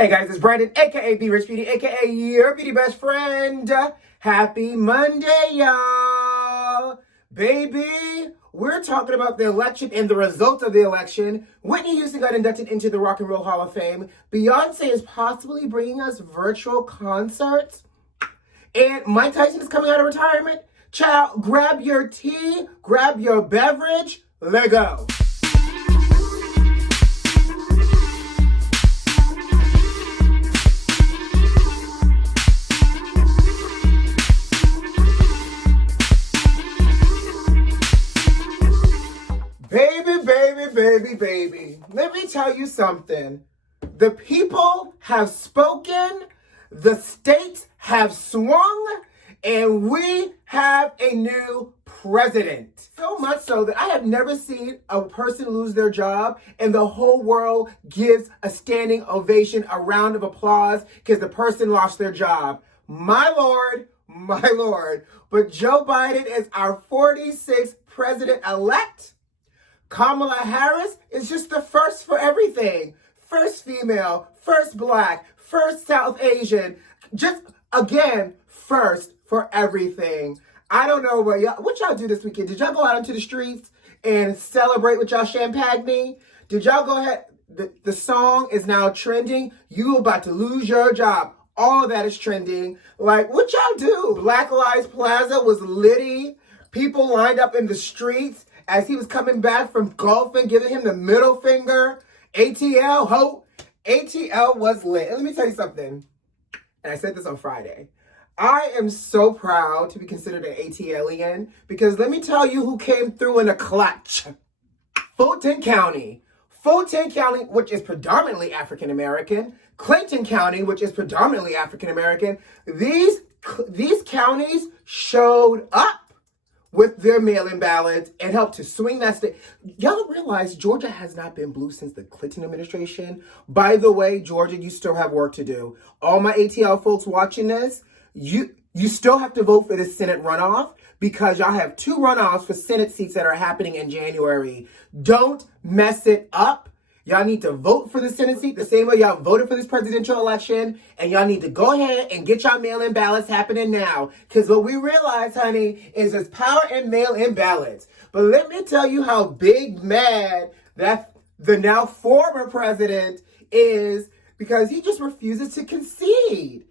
Hey guys, it's Brandon, aka B.Rich Beauty, aka your beauty best friend. Happy Monday, y'all. Baby, we're talking about the election and the results of the election. Whitney Houston got inducted into the Rock and Roll Hall of Fame. Beyonce is possibly bringing us virtual concerts. And Mike Tyson is coming out of retirement. Child, grab your tea, grab your beverage, let go. Baby, let me tell you something. The people have spoken, the states have swung, and we have a new president. So much so that I have never seen a person lose their job and the whole world gives a standing ovation, a round of applause because the person lost their job. My Lord. But Joe Biden is our 46th president-elect. Kamala Harris is just the first for everything. First female, first black, first South Asian. Just, again, first for everything. I don't know what y'all do this weekend. Did y'all go out into the streets and celebrate with y'all champagne? Did y'all go ahead? The song is now trending. You about to lose your job. All of that is trending. Like, what y'all do? Black Lives Plaza was litty. People lined up in the streets as he was coming back from golfing, giving him the middle finger. ATL was lit. And let me tell you something. And I said this on Friday. I am so proud to be considered an ATLian because let me tell you who came through in a clutch. Fulton County, which is predominantly African American. Clayton County, which is predominantly African American. These counties showed up with their mail-in ballots and helped to swing that state. Y'all don't realize Georgia has not been blue since the Clinton administration. By the way, Georgia, you still have work to do. All my ATL folks watching this, you still have to vote for the Senate runoff because y'all have 2 runoffs for Senate seats that are happening in January. Don't mess it up. Y'all need to vote for the Senate seat the same way y'all voted for this presidential election. And y'all need to go ahead and get y'all mail-in ballots happening now. Because what we realize, honey, is there's power in mail-in ballots. But let me tell you how big mad that the now former president is because he just refuses to concede.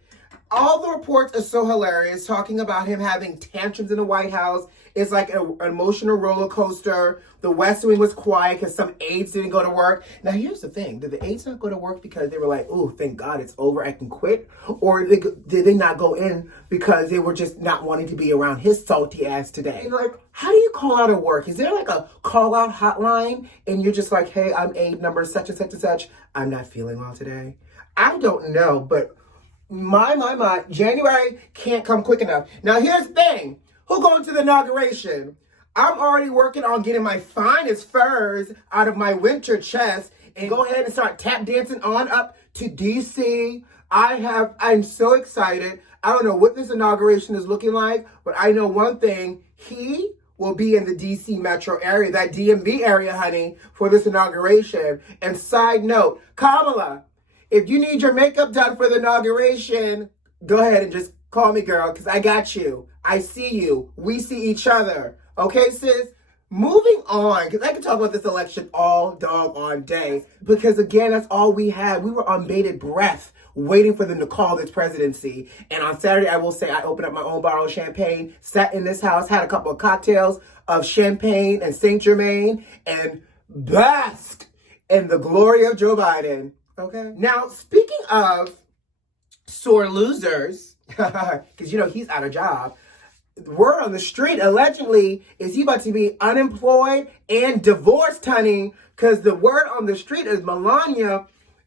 All the reports are so hilarious, talking about him having tantrums in the White House. It's like an emotional roller coaster. The West Wing was quiet because some aides didn't go to work. Now, here's the thing. Did the aides not go to work because they were like, oh, thank God it's over, I can quit? Or did they not go in because they were just not wanting to be around his salty ass today? And like, how do you call out of work? Is there like a call out hotline? And you're just like, hey, I'm aide number such and such and such. I'm not feeling well today. I don't know, but my, January can't come quick enough. Now, here's the thing. Who going to the inauguration? I'm already working on getting my finest furs out of my winter chest and go ahead and start tap dancing on up to DC. I'm so excited. I don't know what this inauguration is looking like, but I know one thing. He will be in the DC metro area, that DMV area, honey, for this inauguration. And side note, Kamala, if you need your makeup done for the inauguration, go ahead and just call me, girl, because I got you. I see you. We see each other. Okay, sis? Moving on, because I can talk about this election all doggone day. Because, again, that's all we had. We were on bated breath waiting for them to call this presidency. And on Saturday, I will say, I opened up my own bottle of champagne, sat in this house, had a couple of cocktails of champagne and Saint Germain, and basked in the glory of Joe Biden. Okay. Now, speaking of sore losers, because, you know, he's out of job, word on the street, allegedly, is he about to be unemployed and divorced, honey, because the word on the street is Melania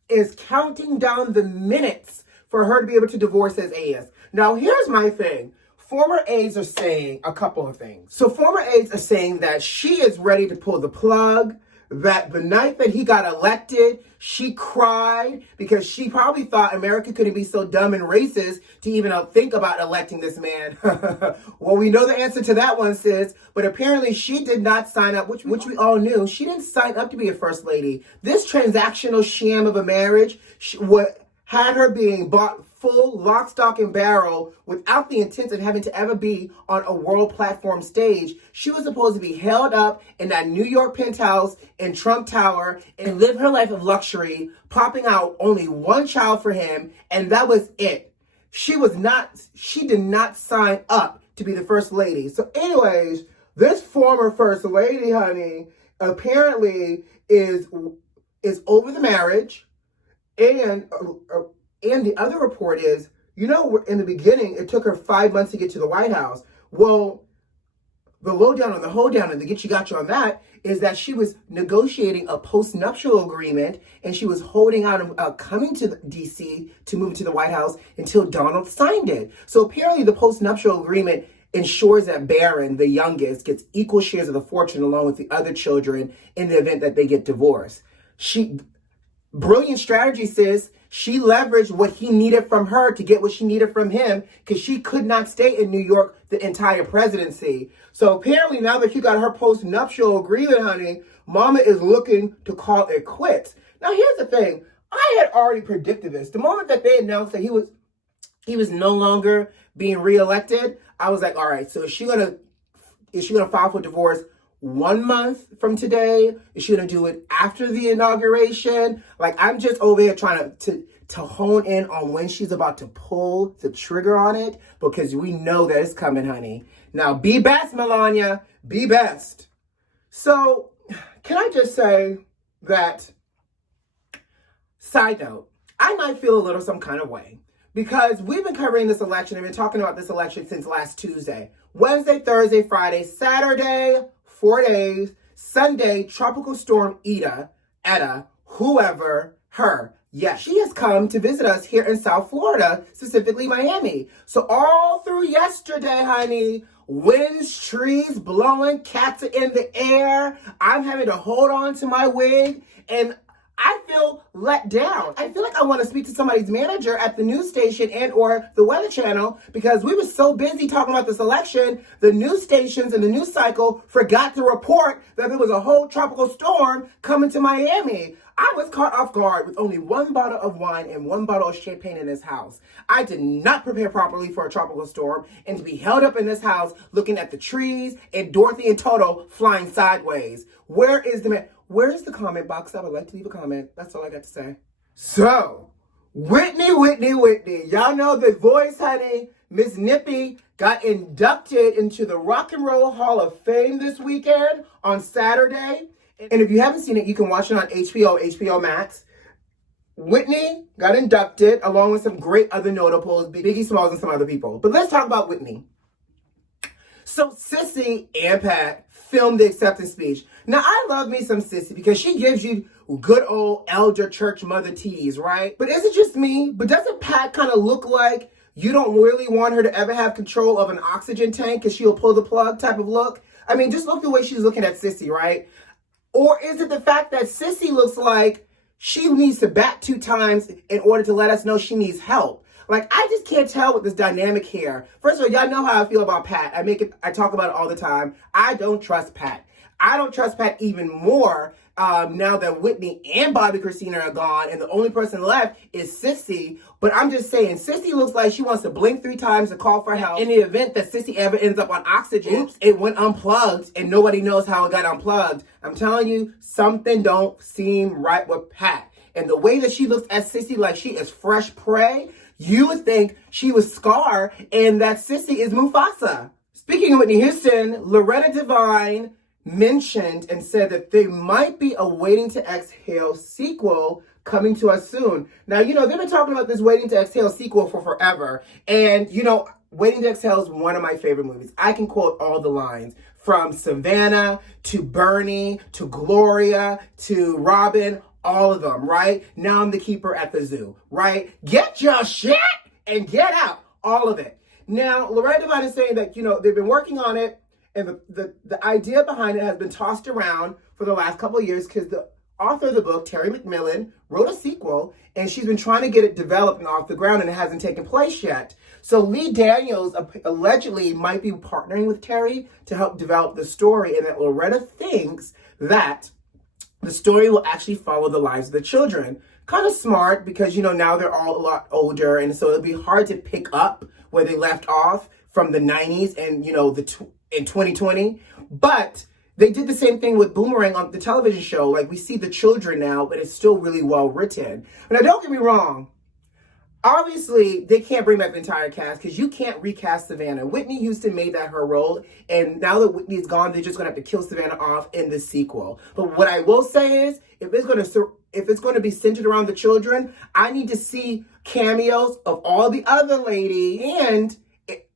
is counting down the minutes for her to be able to divorce his ass. Now, here's my thing. Former aides are saying a couple of things. So former aides are saying that she is ready to pull the plug, that the night that he got elected, she cried because she probably thought America couldn't be so dumb and racist to even think about electing this man. Well, we know the answer to that one, sis, but apparently she did not sign up, which we all knew. She didn't sign up to be a first lady. This transactional sham of a marriage, what had her being bought full lock, stock, and barrel without the intent of having to ever be on a world platform stage. She was supposed to be held up in that New York penthouse in Trump Tower and live her life of luxury, popping out only one child for him, and that was it. She did not sign up to be the first lady. So anyways, this former first lady, honey, apparently is over the marriage. And the other report is, in the beginning, it took her 5 months to get to the White House. Well, the lowdown on the hoedown and the get you got you on that is that she was negotiating a post-nuptial agreement, and she was holding out coming to D.C. to move to the White House until Donald signed it. So apparently the post-nuptial agreement ensures that Barron, the youngest, gets equal shares of the fortune along with the other children in the event that they get divorced. Brilliant strategy, sis. She leveraged what he needed from her to get what she needed from him because she could not stay in New York the entire presidency. So apparently now that you got her post-nuptial agreement, honey, Mama is looking to call it quits. Now here's the thing. I had already predicted this. The moment that they announced that he was no longer being reelected, I was like, all right, so is she gonna file for divorce 1 month from today? Is she gonna do it after the inauguration? Like, I'm just over here trying to hone in on when she's about to pull the trigger on it, because we know that it's coming, honey. Now, be best, Melania. Be best. So, can I just say that, side note, I might feel a little some kind of way, because we've been covering this election and been talking about this election since last Tuesday. Wednesday, Thursday, Friday, Saturday, 4 days, Sunday, Tropical Storm Etna, whoever, her. Yes, she has come to visit us here in South Florida, specifically Miami. So all through yesterday, honey, winds, trees blowing, cats are in the air. I'm having to hold on to my wig, and I feel let down. I feel like I want to speak to somebody's manager at the news station and or the Weather Channel, because we were so busy talking about this election, the news stations and the news cycle forgot to report that there was a whole tropical storm coming to Miami. I was caught off guard with only one bottle of wine and one bottle of champagne in this house. I did not prepare properly for a tropical storm, and to be held up in this house looking at the trees and Dorothy and Toto flying sideways. Where is the comment box? I would like to leave a comment. That's all I got to say. So, Whitney. Y'all know the voice, honey. Miss Nippy got inducted into the Rock and Roll Hall of Fame this weekend on Saturday. And if you haven't seen it, you can watch it on HBO Max. Whitney got inducted along with some great other notables, Biggie Smalls and some other people. But let's talk about Whitney. So Sissy and Pat filmed the acceptance speech. Now, I love me some Sissy because she gives you good old elder church mother tease, right? But is it just me? But doesn't Pat kind of look like you don't really want her to ever have control of an oxygen tank because she'll pull the plug type of look? I mean, just look the way she's looking at Sissy, right? Or is it the fact that Sissy looks like she needs to bat 2 times in order to let us know she needs help? Like, I just can't tell with this dynamic here. First of all, y'all know how I feel about Pat. I talk about it all the time. I don't trust Pat. I don't trust Pat even more now that Whitney and Bobby Christina are gone, and the only person left is Sissy. But I'm just saying, Sissy looks like she wants to blink 3 times to call for help. In the event that Sissy ever ends up on oxygen, oops, it went unplugged, and nobody knows how it got unplugged. I'm telling you, something don't seem right with Pat. And the way that she looks at Sissy like she is fresh prey, you would think she was Scar and that Sissy is Mufasa. Speaking of Whitney Houston, Loretta Devine mentioned and said that there might be a Waiting to Exhale sequel coming to us soon. Now, they've been talking about this Waiting to Exhale sequel for forever. And, Waiting to Exhale is one of my favorite movies. I can quote all the lines from Savannah to Bernie to Gloria to Robin, all of them, right? Now I'm the keeper at the zoo, right? Get your shit and get out, all of it. Now, Loretta Devine is saying that, they've been working on it, and the idea behind it has been tossed around for the last couple of years because the author of the book, Terry McMillan, wrote a sequel, and she's been trying to get it developed and off the ground, and it hasn't taken place yet. So Lee Daniels allegedly might be partnering with Terry to help develop the story, and that Loretta thinks that the story will actually follow the lives of the children. kind of smart because, you know, now they're all a lot older. And so it'll be hard to pick up where they left off from the 90s and, you know, in 2020. But they did the same thing with Boomerang on the television show. Like, we see the children now, but it's still really well written. Now, don't get me wrong. Obviously, they can't bring back the entire cast because you can't recast Savannah. Whitney Houston made that her role, and now that Whitney's gone, they're just going to have to kill Savannah off in the sequel. But what I will say is, if it's going to be centered around the children, I need to see cameos of all the other ladies and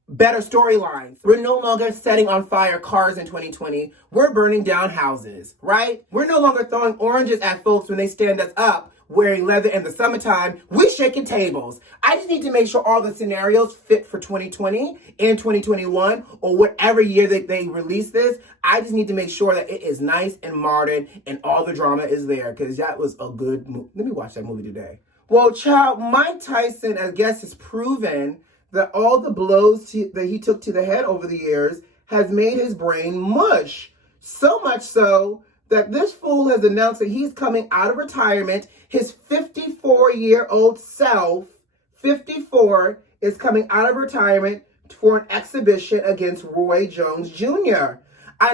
better storylines. We're no longer setting on fire cars in 2020. We're burning down houses, right? We're no longer throwing oranges at folks when they stand us up wearing leather in the summertime. We're shaking tables. I just need to make sure all the scenarios fit for 2020 and 2021 or whatever year that they release this. I just need to make sure that it is nice and modern and all the drama is there because that was a good movie. Let me watch that movie today. Well, child, Mike Tyson, I guess, has proven that all the blows that he took to the head over the years has made his brain mush. So much so that this fool has announced that he's coming out of retirement. His 54-year-old self, 54, is coming out of retirement for an exhibition against Roy Jones Jr.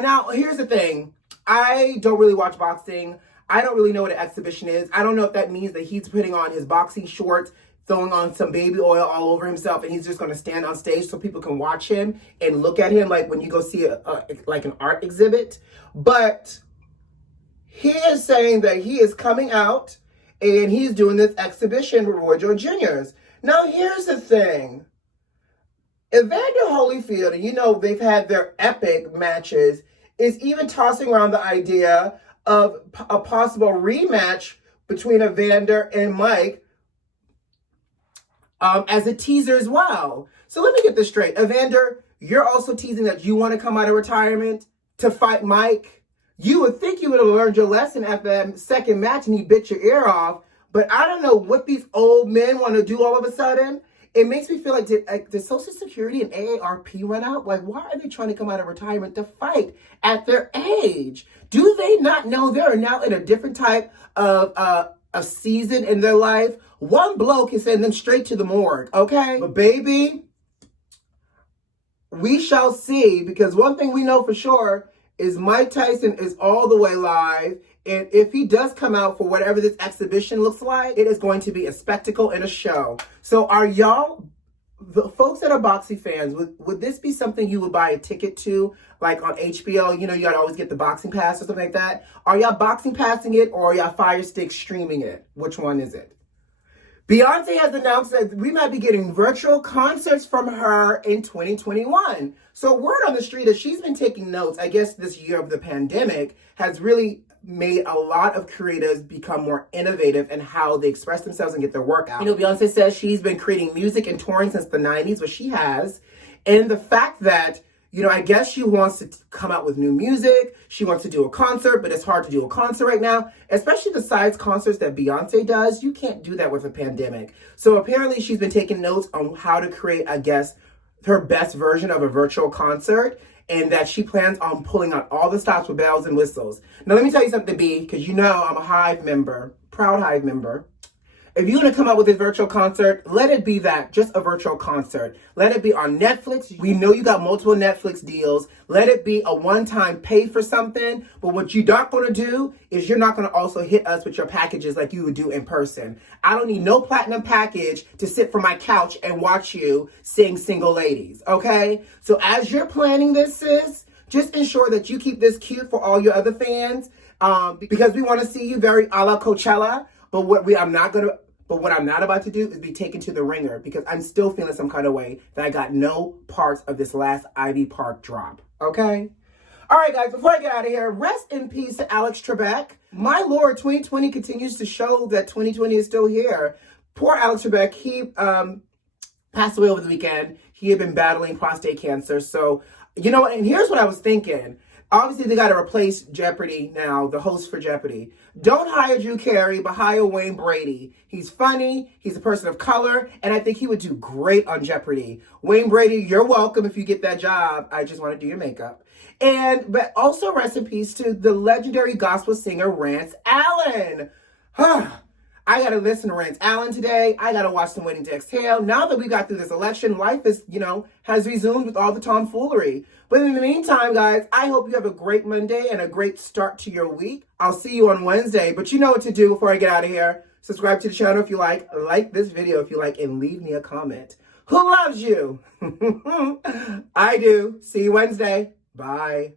Now, here's the thing. I don't really watch boxing. I don't really know what an exhibition is. I don't know if that means that he's putting on his boxing shorts, throwing on some baby oil all over himself, and he's just going to stand on stage so people can watch him and look at him like when you go see like an art exhibit. But he is saying that he is coming out and he's doing this exhibition with Roy Jones Jr.'s. Now, here's the thing. Evander Holyfield, and you know they've had their epic matches, is even tossing around the idea of a possible rematch between Evander and Mike as a teaser as well. So let me get this straight. Evander, you're also teasing that you want to come out of retirement to fight Mike. You would think you would have learned your lesson after that second match and he bit your ear off. But I don't know what these old men want to do all of a sudden. It makes me feel like, did Social Security and AARP run out? Like, why are they trying to come out of retirement to fight at their age? Do they not know they're now in a different type of a season in their life? One blow can send them straight to the morgue, okay? But baby, we shall see, because one thing we know for sure is Mike Tyson is all the way live. And if he does come out for whatever this exhibition looks like, it is going to be a spectacle and a show. So are y'all, the folks that are boxing fans, would this be something you would buy a ticket to, like on HBO? You know, you gotta always get the boxing pass or something like that. Are y'all boxing passing it or are y'all Fire Stick streaming it? Which one is it? Beyonce has announced that we might be getting virtual concerts from her in 2021. So word on the street is she's been taking notes. I guess this year of the pandemic has really made a lot of creatives become more innovative in how they express themselves and get their work out. You know, Beyonce says she's been creating music and touring since the 90s, but she has. And the fact that, you know, I guess she wants to come out with new music. She wants to do a concert, but it's hard to do a concert right now, especially the size concerts that Beyonce does. You can't do that with a pandemic. So apparently she's been taking notes on how to create, I guess, her best version of a virtual concert, and that she plans on pulling out all the stops with bells and whistles. Now, let me tell you something, B, because you know I'm a Hive member, proud Hive member. If you're going to come up with this virtual concert, let it be that, just a virtual concert. Let it be on Netflix. We know you got multiple Netflix deals. Let it be a one-time pay for something. But what you're not going to do is you're not going to also hit us with your packages like you would do in person. I don't need no platinum package to sit from my couch and watch you sing Single Ladies, okay? So as you're planning this, sis, just ensure that you keep this cute for all your other fans, because we want to see you very a la Coachella. But what I'm not about to do is be taken to the ringer, because I'm still feeling some kind of way that I got no parts of this last Ivy Park drop. Okay? All right, guys, before I get out of here, rest in peace to Alex Trebek. My Lord, 2020 continues to show that 2020 is still here. Poor Alex Trebek, he passed away over the weekend. He had been battling prostate cancer. So, you know what? And here's what I was thinking. Obviously, they got to replace Jeopardy now, the host for Jeopardy. Don't hire Drew Carey, but hire Wayne Brady. He's funny, he's a person of color, and I think he would do great on Jeopardy. Wayne Brady, you're welcome if you get that job. I just want to do your makeup. But also rest in peace to the legendary gospel singer Rance Allen. I got to listen to Rance Allen today. I got to watch some Waiting to Exhale. Now that we got through this election, life is, has resumed with all the tomfoolery. But in the meantime, guys, I hope you have a great Monday and a great start to your week. I'll see you on Wednesday. But you know what to do before I get out of here. Subscribe to the channel if you like this video if you like, and leave me a comment. Who loves you? I do. See you Wednesday. Bye.